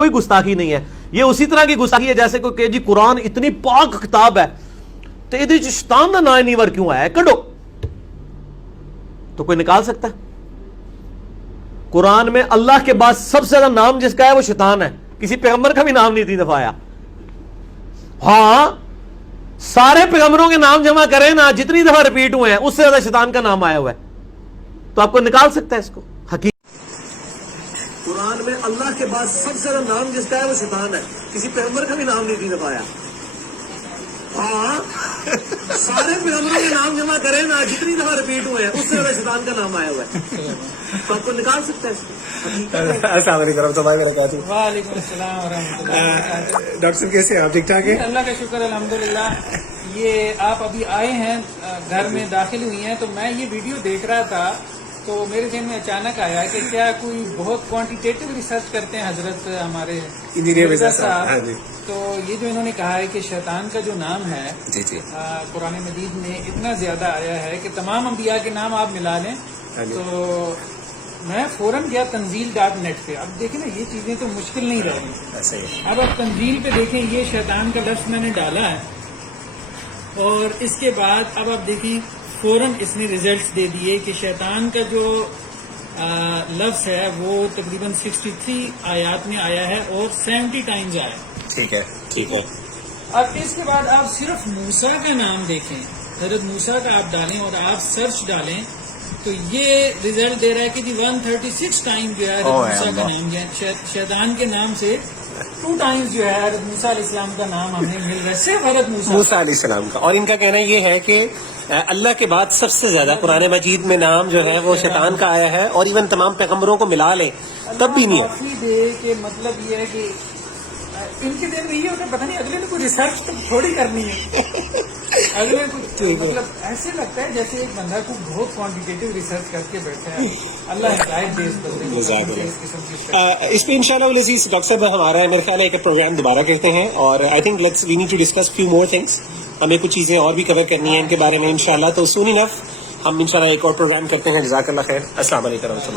کوئی گستاخی نہیں ہے. یہ اسی طرح کی گستاخی ہے جیسے کوئی کہ جی قرآن اتنی پاک کتاب ہے تو یہ شیطان کا نام نہیں ور کیوں آیا ہے, کڈو. تو کوئی نکال سکتا ہے؟ قرآن میں اللہ کے بعد سب سے زیادہ نام جس کا ہے وہ شیطان ہے. کسی پیغمبر کا بھی نام نہیں 3 دفعہ آیا. ہاں سارے پیغمبروں کے نام جمع کریں نا, جتنی دفعہ ریپیٹ ہوئے ہیں اس سے زیادہ شیطان کا نام آیا ہوا ہے. تو آپ کو نکال سکتا ہے اس کو؟ حقیقت قرآن میں اللہ کے بعد سب سے زیادہ نام جس کا ہے وہ شیطان ہے. کسی پیغمبر کا بھی نام نہیں 3 دفعہ آیا. ہاں سارے پیغمبروں کے نام جمع کریں نا, جتنی دفعہ ریپیٹ ہوئے ہیں اس سے زیادہ شیطان کا نام آیا ہوا ہے. تو آپ کو نکال سکتا ہے اس کو؟ السلام علیکم ورحمۃ اللہ وبرکاتہ. وعلیکم السلام ورحمۃ اللہ. ڈاکٹر صاحب کیسے ہیں آپ؟ ٹھیک ٹھاک ہیں؟ اللہ کا شکر الحمدللہ. یہ آپ ابھی آئے ہیں, گھر میں داخل ہوئی ہیں, تو میں یہ ویڈیو دیکھ رہا تھا تو میرے ذہن میں اچانک آیا کہ کیا کوئی بہت کوانٹیٹیو ریسرچ کرتے ہیں حضرت ہمارے انجینئر صاحب. ہاں جی. تو یہ جو انہوں نے کہا ہے کہ شیطان کا جو نام ہے جی جی قرآن مجید میں اتنا زیادہ آیا ہے کہ تمام انبیاء کے نام آپ ملا لیں. تو میں فوراً گیا تنزیل.net پہ. اب دیکھیں نا یہ چیزیں تو مشکل نہیں رہی. اب آپ تنزیل پہ دیکھیں, یہ شیطان کا لفظ میں نے ڈالا ہے اور اس کے بعد اب آپ دیکھیں فوراً اس نے ریزلٹس دے دیے کہ شیطان کا جو لفظ ہے وہ تقریباً 63 آیات میں آیا ہے اور 70 ٹائمز آیا. ٹھیک ہے ٹھیک ہے. اب اس کے بعد آپ صرف موسیٰ کا نام دیکھیں, حضرت موسیٰ کا آپ ڈالیں اور آپ سرچ ڈالیں تو یہ ریزلٹ دے رہا ہے کہ جی 136 ٹائم جو ہے حضرت موسیٰ کا نام جو ہے شیطان کے نام سے 2 ٹائمز جو ہے حضرت موسیٰ علیہ السلام کا نام ہمیں مل رہا ہے, صرف حضرت موسیٰ علیہ السلام کا. اور ان کا کہنا یہ ہے کہ اللہ کے بعد سب سے زیادہ قرآن مجید میں نام جو ہے وہ شیطان کا آیا ہے, اور ایون تمام پیغمبروں کو ملا لیں تب بھی نہیں ہے. دے کہ مطلب یہ ہے کہ ان کے دل میں یہ ہوتا ہے پتہ نہیں اگلے نے کوئی ریسرچ تو تھوڑی کرنی ہے. اگلے کو مطلب ایسے لگتا ہے جیسے ایک بندہ کو بہت کوانٹیٹیو ریسرچ کر کے بیٹھا ہے. اللہ ہدایت دے اس قسم کی. اس پہ انشاءاللہ العزیز ڈاکٹر صاحب ہمارا میرے خیال ہے ایک پروگرام دوبارہ کرتے ہیں, اور I think let's we need to discuss few more things. ہمیں کچھ چیزیں اور بھی کور کرنی ہیں ان کے بارے میں انشاءاللہ. تو سون انف ہم انشاءاللہ ایک اور پروگرام کرتے ہیں. جزاک اللہ خیر. السلام علیکم ورحمۃ اللہ.